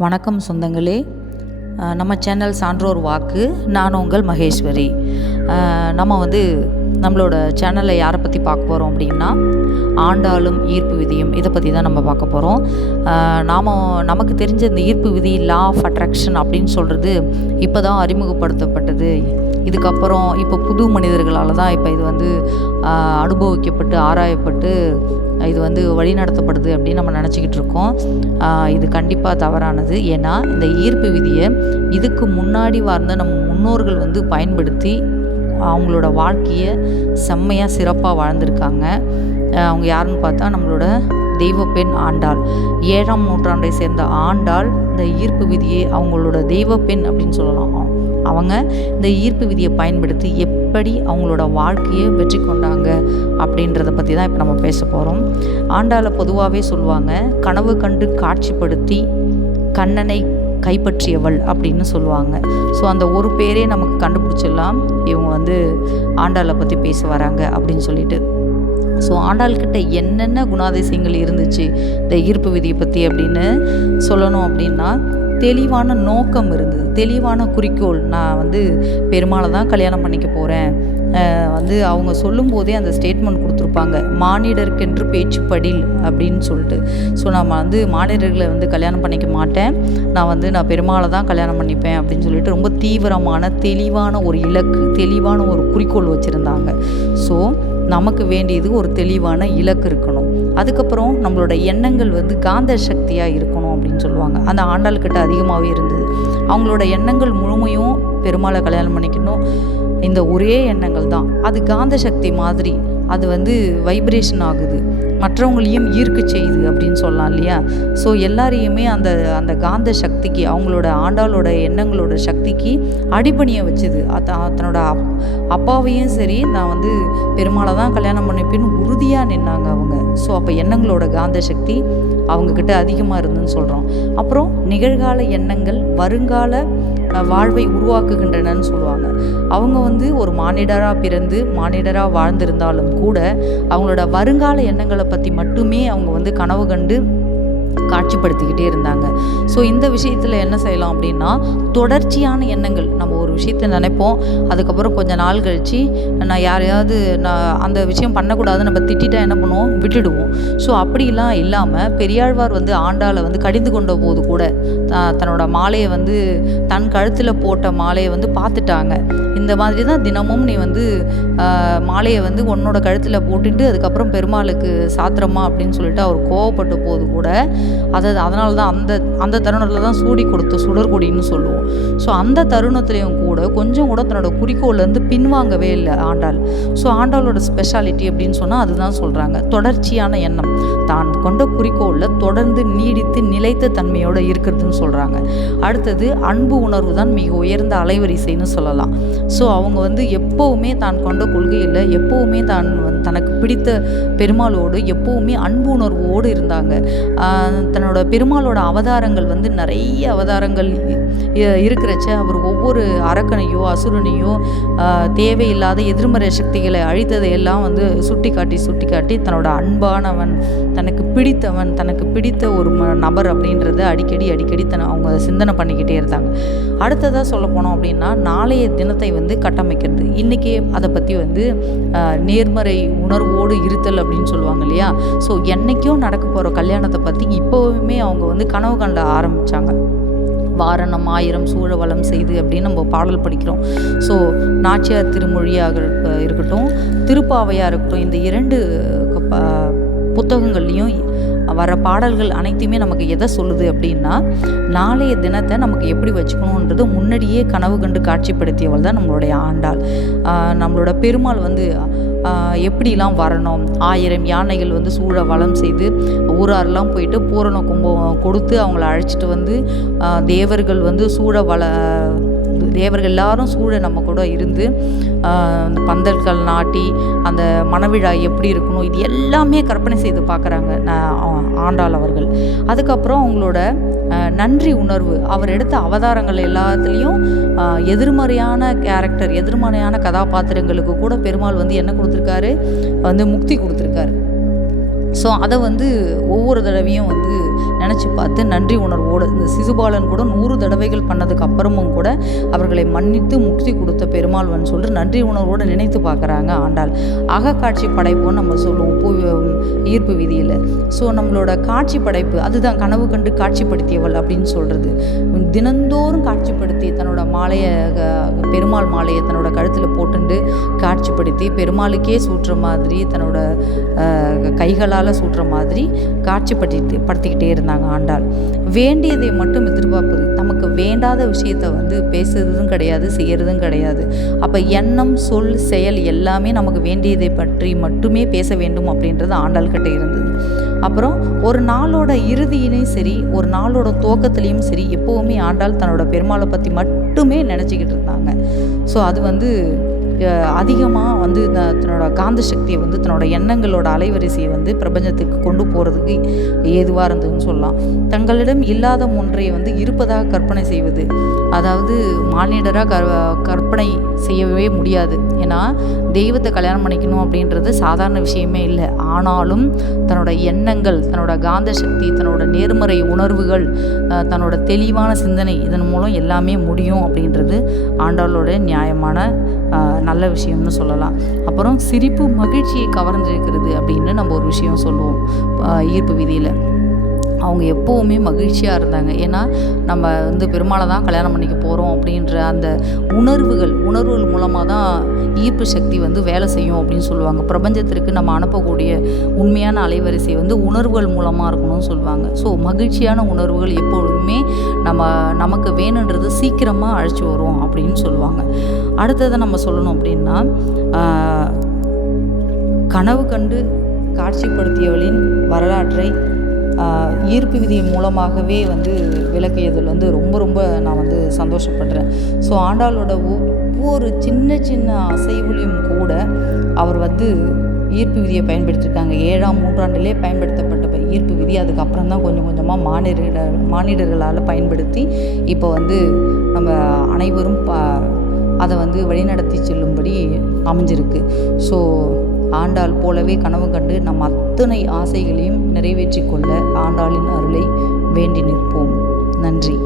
வணக்கம் சொந்தங்களே. நம்ம சேனல் சான்றோர் வாக்கு. நான் உங்கள் மகேஸ்வரி. நம்மளோட சேனலில் யாரை பற்றி பார்க்க போகிறோம் அப்படின்னா, ஆண்டாளும் ஈர்ப்பு விதியும் இதை பற்றி தான் நம்ம பார்க்க போகிறோம். நமக்கு தெரிஞ்ச இந்த ஈர்ப்பு விதி, லா ஆஃப் அட்ராக்ஷன் அப்படின்னு சொல்கிறது இப்போ தான் அறிமுகப்படுத்தப்பட்டது. இதுக்கப்புறம் இப்போ புது மனிதர்களால் தான் இப்போ இது அனுபவிக்கப்பட்டு ஆராயப்பட்டு இது வழிநடத்தப்படுது அப்படின்னு நம்ம நினச்சிக்கிட்டு இருக்கோம். இது கண்டிப்பாக தவறானது. ஏன்னா இந்த ஈர்ப்பு விதியை இதுக்கு முன்னாடி வாழ்ந்த நம்ம முன்னோர்கள் பயன்படுத்தி அவங்களோட வாழ்க்கையை செம்மையாக சிறப்பாக வாழ்ந்திருக்காங்க. அவங்க யாருன்னு பார்த்தா நம்மளோட தெய்வப்பெண் ஆண்டாள். 7ஆம் நூற்றாண்டை சேர்ந்த ஆண்டாள் இந்த ஈர்ப்பு விதியை அவங்களோட தெய்வப்பெண் அப்படின்னு சொல்லலாம். அவங்க இந்த ஈர்ப்பு விதியை பயன்படுத்தி எப்படி அவங்களோட வாழ்க்கையை வெற்றி கொண்டாங்க அப்படின்றத பற்றி தான் இப்போ நம்ம பேச போகிறோம். ஆண்டாளை பொதுவாகவே சொல்லுவாங்க, கனவு கண்டு காட்சிப்படுத்தி கண்ணனை கைப்பற்றியவள் அப்படின்னு சொல்லுவாங்க. ஸோ அந்த ஒரு பேரே நமக்கு கண்டுபிடிச்சிடலாம் இவங்க ஆண்டாளை பற்றி பேச வராங்க அப்படின்னு சொல்லிட்டு. ஸோ ஆண்டாள்கிட்ட என்னென்ன குணாதிசயங்கள் இருந்துச்சு இந்த ஈர்ப்பு விதியை பற்றி அப்படின்னு சொல்லணும் அப்படின்னா, தெளிவான நோக்கம் இருந்தது, தெளிவான குறிக்கோள். நான் பெருமாளை தான் கல்யாணம் பண்ணிக்க போகிறேன். அவங்க சொல்லும்போதே அந்த ஸ்டேட்மெண்ட் கொடுத்துருப்பாங்க, மானிடருக்கென்று பேச்சுப்படில் அப்படின்னு சொல்லிட்டு. ஸோ நம்ம மானிடர்களை கல்யாணம் பண்ணிக்க மாட்டேன், நான் பெருமாளை தான் கல்யாணம் பண்ணிப்பேன் அப்படின்னு சொல்லிட்டு ரொம்ப தீவிரமான தெளிவான ஒரு இலக்கு, தெளிவான ஒரு குறிக்கோள் வச்சுருந்தாங்க. ஸோ நமக்கு வேண்டியது ஒரு தெளிவான இலக்கு இருக்கணும். அதுக்கப்புறம் நம்மளோட எண்ணங்கள் காந்த சக்தியாக இருக்கணும் அப்படின்னு சொல்லுவாங்க. அந்த ஆண்டாள்கிட்ட அதிகமாகவே இருந்தது. அவங்களோட எண்ணங்கள் முழுமையும் பெருமாளை கல்யாணம் பண்ணிக்கணும், இந்த ஒரே எண்ணங்கள் தான். அது காந்த சக்தி மாதிரி, அது வைப்ரேஷன் ஆகுது, மற்றவங்களையும் ஈர்க்க செய்யுது அப்படின்னு சொல்லலாம் இல்லையா. ஸோ எல்லாரையுமே அந்த அந்த காந்த சக்திக்கு, அவங்களோட ஆண்டாளோட எண்ணங்களோட சக்திக்கு அடிபணிய வச்சுது. தன்னோட அப்பாவையும் சரி, நான் பெருமாளை தான் கல்யாணம் பண்ணிப்பேன்னு உறுதியாக நின்னாங்க அவங்க. ஸோ அப்போ எண்ணங்களோட காந்த சக்தி அவங்கக்கிட்ட அதிகமாக இருந்துன்னு சொல்கிறோம். அப்புறம் நிகழ்கால எண்ணங்கள் வருங்கால வாழ்வை உருவாக்குகின்றனன்னு சொல்லுவாங்க. அவங்க ஒரு மானிடராக பிறந்து மானிடராக வாழ்ந்திருந்தாலும் கூட அவங்களோட வருங்கால எண்ணங்களை பற்றி மட்டுமே அவங்க கனவு கண்டு காட்சிப்படுத்திக்கிட்டே இருந்தாங்க. ஸோ இந்த விஷயத்தில் என்ன செய்யலாம் அப்படின்னா, தொடர்ச்சியான எண்ணங்கள். நம்ம ஒரு விஷயத்தை நினைப்போம், அதுக்கப்புறம் கொஞ்சம் நாள் கழித்து நான் அந்த விஷயம் பண்ணக்கூடாது நம்ம திட்டா என்ன பண்ணுவோம், விட்டுடுவோம். ஸோ அப்படிலாம் இல்லாமல் பெரியாழ்வார் ஆண்டாளை கடிந்து கொண்ட போது கூட தன்னோட மாலையை தன் கழுத்தில் போட்ட மாலையை பார்த்துட்டாங்க. இந்த மாதிரி தான் தினமும் நீ மாலையை உன்னோட கழுத்தில் போட்டுட்டு அதுக்கப்புறம் பெருமாளுக்கு சாத்திரமா அப்படின்னு சொல்லிட்டு அவர் கோவப்பட்ட போது கூட அதனால தான் அந்த தருணத்தில் தான் சுடர்கொடின்னு சொல்லுவோம். ஸோ அந்த தருணத்துலேயும் கூட கொஞ்சம் கூட தன்னோட குறிக்கோள்லேருந்து பின்வாங்கவே இல்லை ஆண்டாள். ஸோ ஆண்டாளோட ஸ்பெஷாலிட்டி அப்படின்னு சொன்னால் அதுதான் சொல்கிறாங்க, தொடர்ச்சியான எண்ணம், தான் கொண்ட குறிக்கோளில் தொடர்ந்து நீடித்து நிலைத்த தன்மையோடு இருக்கிறதுன்னு சொல்கிறாங்க. அடுத்தது அன்பு உணர்வு தான் மிக உயர்ந்த அலைவரிசைன்னு சொல்லலாம். ஸோ அவங்க எப்போவுமே தான் கொண்ட கொள்கையில் எப்போவுமே தனக்கு பிடித்த பெருமாளோடு எப்போவுமே அன்பு உணர்வோடு இருந்தாங்க. தன்னோட பெருமாளோட அவதாரங்கள் நிறைய அவதாரங்கள் இருக்கிறச்ச அவர் ஒவ்வொரு அரக்கனையோ அசுரனையோ தேவையில்லாத எதிர்மறை சக்திகளை அழித்ததை எல்லாம் சுட்டி காட்டி தன்னோட அன்பானவன், தனக்கு பிடித்தவன், தனக்கு பிடித்த ஒரு நபர் அப்படின்றத அடிக்கடி அவங்க சிந்தனை பண்ணிக்கிட்டே இருந்தாங்க. அடுத்ததாக சொல்ல போனோம் அப்படின்னா, நாளைய தினத்தை கட்டமைக்கிறது. இன்றைக்கே அதை பற்றி நேர்மறை உணர்வோடு இருத்தல் அப்படின்னு சொல்லுவாங்க இல்லையா. ஸோ என்றைக்கும் நடக்க போகிற கல்யாணத்தை பற்றி இப்போவுமே அவங்க கனவு கண்ட ஆரம்பித்தாங்க. வாரணம் 1000 சூழ வளம் செய்து அப்படின்னு நம்ம பாடல் படிக்கிறோம். ஸோ நாச்சியார் திருமொழியாக இருக்கட்டும், திருப்பாவையாக இருக்கட்டும், இந்த 2 புத்தகங்கள்லேயும் வர பாடல்கள் அனைத்துமே நமக்கு எதை சொல்லுது அப்படின்னா, நாளைய தினத்தை நமக்கு எப்படி வச்சுக்கணுன்றது முன்னாடியே கனவு கண்டு காட்சிப்படுத்தியவள் தான் நம்மளுடைய ஆண்டாள். நம்மளோட பெருமாள் எப்படிலாம் வரணும், 1000 யானைகள் சூழ வளம் செய்து ஊராரெலாம் போயிட்டு பூரண கும்பம் கொடுத்து அவங்கள அழைச்சிட்டு தேவர்கள் தேவர்கள் எல்லாரும் சூழ நம்ம கூட இருந்து அந்த பந்தல்கள் நாட்டி அந்த மணவிழா எப்படி இருக்கணும், இது எல்லாமே கற்பனை செய்து பார்க்குறாங்க ஆண்டாள் அவர்கள். அதுக்கப்புறம் அவங்களோட நன்றி உணர்வு, அவர் எடுத்த அவதாரங்கள் எல்லாத்துலேயும் எதிர்மறையான கேரக்டர், எதிர்மறையான கதாபாத்திரங்களுக்கு கூட பெருமாள் என்ன கொடுத்துருக்காரு, முக்தி கொடுத்துருக்காரு. ஸோ அதை ஒவ்வொரு தடவையும் நினச்சி பார்த்து நன்றி உணர்வோடு இந்த சிசுபாலன் கூட 100 தடவைகள் பண்ணதுக்கு அப்புறமும் கூட அவர்களை மன்னித்து முக்தி கொடுத்த பெருமாள்வன் சொல்லிட்டு நன்றி உணர்வோடு நினைத்து பார்க்குறாங்க ஆண்டாள். அகக்காட்சி படைப்புன்னு நம்ம சொல்லுவோம் ஈர்ப்பு விதியில். ஸோ நம்மளோட காட்சி படைப்பு அதுதான் கனவு கண்டு காட்சிப்படுத்தியவள் அப்படின்னு சொல்கிறது. தினந்தோறும் காட்சிப்படுத்தி தன்னோட மாலையை பெருமாள் மாலையை தன்னோட கழுத்தில் போட்டுண்டு காட்சிப்படுத்தி பெருமாளுக்கே சூட்டுற மாதிரி தன்னோட கைகளால் சூட்டுற மாதிரி படுத்திக்கிட்டே இருந்தாங்க ஆண்டாள். வேண்டியதை மட்டும் எதிர்பார்ப்பது, நமக்கு வேண்டாத விஷயத்தை வந்து பேசுறதும் கிடையாது, செய்யறதும் கிடையாது. அப்போ எண்ணம் சொல் செயல் எல்லாமே நமக்கு வேண்டியதை பற்றி மட்டுமே பேச வேண்டும் அப்படின்றது ஆண்டாள் கிட்ட இருந்தது. அப்புறம் ஒரு நாளோட இறுதியிலையும் சரி ஒரு நாளோட துவக்கத்துலேயும் சரி எப்போவுமே ஆண்டாள் தன்னோட பெருமாளை பற்றி மட்டுமே நினச்சிக்கிட்டு இருந்தாங்க. ஸோ அது வந்து அதிகமாக வந்து தன்னோட காந்த சக்தியை வந்து தன்னோட எண்ணங்களோட அலைவரிசையை வந்து பிரபஞ்சத்துக்கு கொண்டு போகிறதுக்கு ஏதுவாக இருந்ததுன்னு சொல்லலாம். தங்களிடம் இல்லாத ஒன்றை வந்து இருப்பதாக கற்பனை செய்வது, அதாவது மானிடராக கற்பனை செய்யவே முடியாது. ஏன்னா தெய்வத்தை கல்யாணம் பண்ணிக்கணும் அப்படின்றது சாதாரண விஷயமே இல்லை. ஆனாலும் தன்னோட எண்ணங்கள், தன்னோட காந்த சக்தி, தன்னோட நேர்மறை உணர்வுகள், தன்னோட தெளிவான சிந்தனை, இதன் மூலம் எல்லாமே முடியும் அப்படின்றது ஆண்டாளோட நியாயமான நல்ல விஷயம்னு சொல்லலாம். அப்புறம் சிரிப்பு மகிழ்ச்சியை கவர்ந்திருக்கிறது அப்படின்னு நம்ம ஒரு விஷயம் சொல்லுவோம் ஈர்ப்பு விதியில். அவங்க எப்போவுமே மகிழ்ச்சியாக இருந்தாங்க. ஏன்னா நம்ம வந்து பெருமாளை தான் கல்யாணம் பண்ணிக்க போகிறோம் அப்படின்ற அந்த உணர்வுகள் மூலமாக தான் ஈர்ப்பு சக்தி வந்து வேலை செய்யும் அப்படின்னு சொல்லுவாங்க. பிரபஞ்சத்திற்கு நம்ம அனுப்பக்கூடிய உண்மையான அலைவரிசை வந்து உணர்வுகள் மூலமாக இருக்கணும்னு சொல்லுவாங்க. ஸோ மகிழ்ச்சியான உணர்வுகள் எப்பொழுதுமே நமக்கு வேணுன்றது சீக்கிரமாக அழைச்சி வரும் அப்படின்னு சொல்லுவாங்க. அடுத்ததை நம்ம சொல்லணும் அப்படின்னா கனவு கண்டு காட்சிப்படுத்தியவளின் வரலாற்றை ஈர்ப்பு விதி மூலமாகவே வந்து விளக்கியதில் வந்து ரொம்ப ரொம்ப நான் வந்து சந்தோஷப்படுறேன். ஸோ ஆண்டாளோட ஒவ்வொரு சின்ன சின்ன அசைவுலையும் கூட அவர் வந்து ஈர்ப்பு விதியை பயன்படுத்தியிருக்காங்க. 7ஆம் நூற்றாண்டிலே பயன்படுத்தப்பட்ட ஈர்ப்பு விதி அதுக்கப்புறம் தான் கொஞ்சம் கொஞ்சமாக மானிடர்களால் பயன்படுத்தி இப்போ வந்து நம்ம அனைவரும் அதை வந்து வழிநடத்தி செல்லும்படி அமைஞ்சிருக்கு. ஸோ ஆண்டாள் போலவே கனவு கண்டு நம் அத்தனை ஆசைகளையும் நிறைவேற்றி கொள்ள ஆண்டாளின் அருளை வேண்டி நிற்போம். நன்றி.